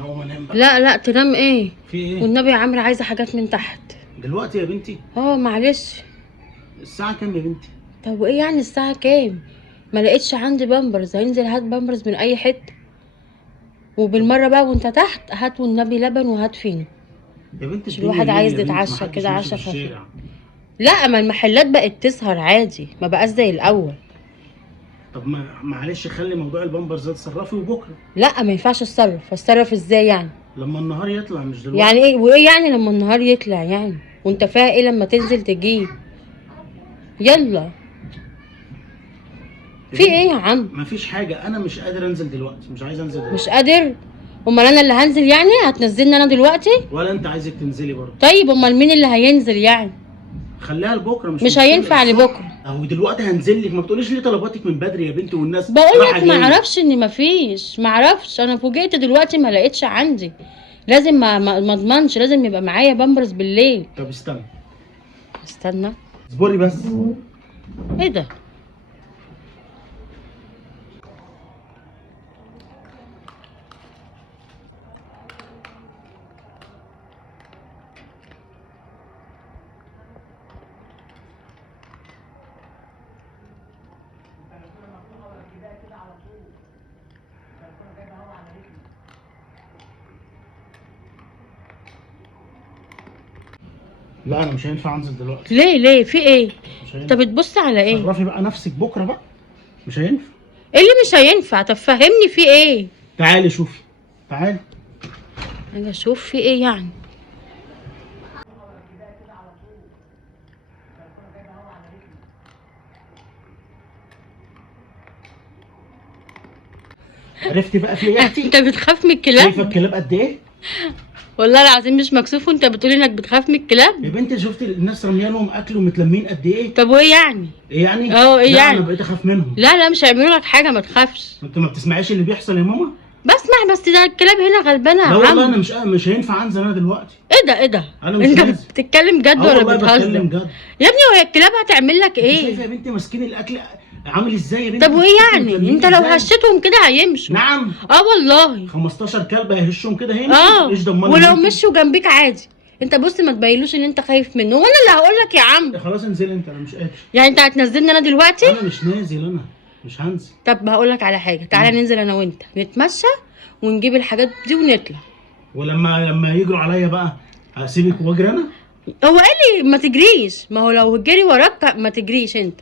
انا اقوم انام بقى. لا لا تنام ايه؟ في ايه؟ والنبي يا عمرو عايزه حاجات من تحت. دلوقتي يا بنتي؟ معلش. الساعه كام يا بنتي؟ طب وايه يعني الساعه كام؟ ما لقيتش عندي بامبرز، هينزل هات بامبرز من اي حته. وبالمره بقى وانت تحت هات والنبي لبن وهات فين. يا بنتي مش الدنيا الواحد ليل عايز يا بنتي، يتعشى محدش كده ماشي عشا في خفيف. الشارع. لا ما المحلات بقت تسهر عادي، ما بقاش زي الاول. طب معلش خلي موضوع البامبرز ده تصرفي وبكره. لا ما ينفعش اتصرف ازاي يعني؟ لما النهار يطلع مش دلوقتي. يعني ايه وايه يعني لما النهار يطلع يعني؟ وانت فيها ايه لما تنزل تجيب؟ يلا. في ايه يا عم؟ مفيش حاجه، انا مش قادر انزل دلوقتي، مش عايز انزل دلوقتي. مش قادر؟ امال انا اللي هنزل يعني؟ هتنزلني انا دلوقتي؟ ولا انت عايزك تنزلي برضه؟ طيب امال مين اللي هينزل يعني؟ خليها لبكره. مش مش هينفع لبكره. اهو دلوقتي هنزل لك، ما بتقوليش ليه طلباتك من بدري يا بنتي والناس بقول رايحة لك ما جاية. اعرفش ان مفيش، ما اعرفش، انا فوجئت دلوقتي ما لقيتش عندي. لازم ما اضمنش، لازم يبقى معايا بامبرز بالليل. طب استنى استنى. اصبري بس. ايه ده؟ لا انا مش هينفع انزل دلوقتي. ليه في ايه؟ مش انت هينفع. بتبص على ايه؟ صرفي بقى نفسك بكره بقى. مش هينفع. ايه اللي مش هينفع؟ طب فهمني في ايه؟ تعالي شوفي. تعالي. انا اشوف في ايه يعني؟ عرفتي بقى في ايه يا اختي؟ انت بتخاف من الكلاب؟ شايفه الكلاب قد ايه؟ والله العظيم مش مكسوف وانت بتقولي انك بتخاف من الكلاب؟ يا بنتي شفتي الناس راميه لهم اكل ومتلمين قد ايه؟ طب وايه يعني؟ ايه يعني؟ ايه لا يعني؟ انا بقيت اخاف منهم. لا مش هيعملوا لك حاجه، ما تخافش. انت ما بتسمعيش اللي بيحصل يا ماما؟ بسمع، بس ده الكلاب هنا غلبانه يا لا والله عم. انا مش هينفع انزل انا دلوقتي. ايه ده؟ انا مش انت نازل. بتتكلم جد ولا والله بتهزر؟ بتكلم جد. يا ابني وهي الكلاب هتعمل لك شايفه ايه؟ يا بنتي ماسكين الاكل عامل ازاي يا بنتي؟ طب وايه يعني؟ متلمين انت لو إزاي؟ هشيتهم كده هيمشوا. نعم. والله 15 كلب هيهشهم كده هيمشوا. ايش ضمنك؟ ولو مشوا جنبيك عادي. انت بص ما تبينلوش ان انت خايف منه، وانا اللي هقول لك يا عم. خلاص انزلي انت، انا مش قادر. يعني انت هتنزلني انا دلوقتي؟ انا مش نازل، انا مش هنزل. طب هقول لك على حاجه، تعالى ننزل انا وانت نتمشى ونجيب الحاجات دي ونطلع. ولما يجروا عليا بقى هسيبك واجري انا؟ هو قال لي ما تجريش، ما هو لو جري وراك ما تجريش انت.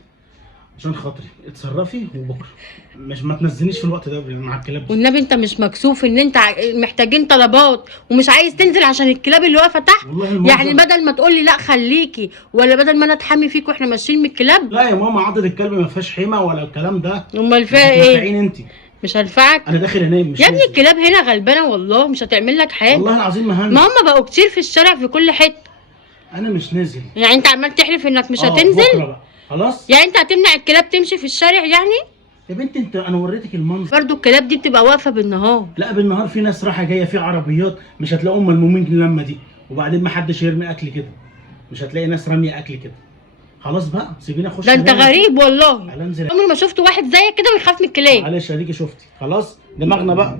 عشان خاطري اتصرفي وبكره مش ما تنزلنيش في الوقت ده مع الكلاب دي. والنبي انت مش مكسوف ان انت محتاجين طلبات ومش عايز تنزل عشان الكلاب اللي واقفه تحت؟ والله المنظر. يعني بدل ما تقول لي لا خليكي، ولا بدل ما انا اتحمي فيك واحنا ماشيين من الكلاب؟ لا يا ماما عضة الكلب ما فيهاش حمى ولا الكلام ده. امال فيها ايه؟ تنفعين انت. مش هنفعك؟ انا داخل انام مش يا ابني نازل. الكلاب هنا غلبانه والله، مش هتعمل لك حاجه. والله العظيم ما هنزل. ما هم بقوا كتير في الشارع في كل حته. انا مش نازل. يعني انت عمال تحلف انك مش بكره هتنزل؟ بقى خلاص. يعني انت هتمنع الكلاب تمشي في الشارع يعني؟ يا بنتي انا وريتك المنظر. برضو الكلاب دي بتبقى واقفه بالنهار. لا بالنهار في ناس رايحه جايه، في عربيات مش هتلاقيهم ملمومين اللمه دي، وبعدين ما حدش يرمي اكل كده، مش هتلاقي ناس راميه اكل كده. خلاص بقى سيبيني اخش. ده انت غريب والله. تعالى انزل. عمري ما شفت واحد زيك كده ويخاف من الكلاب. معلش اديكي شفتي. خلاص دماغنا بقى.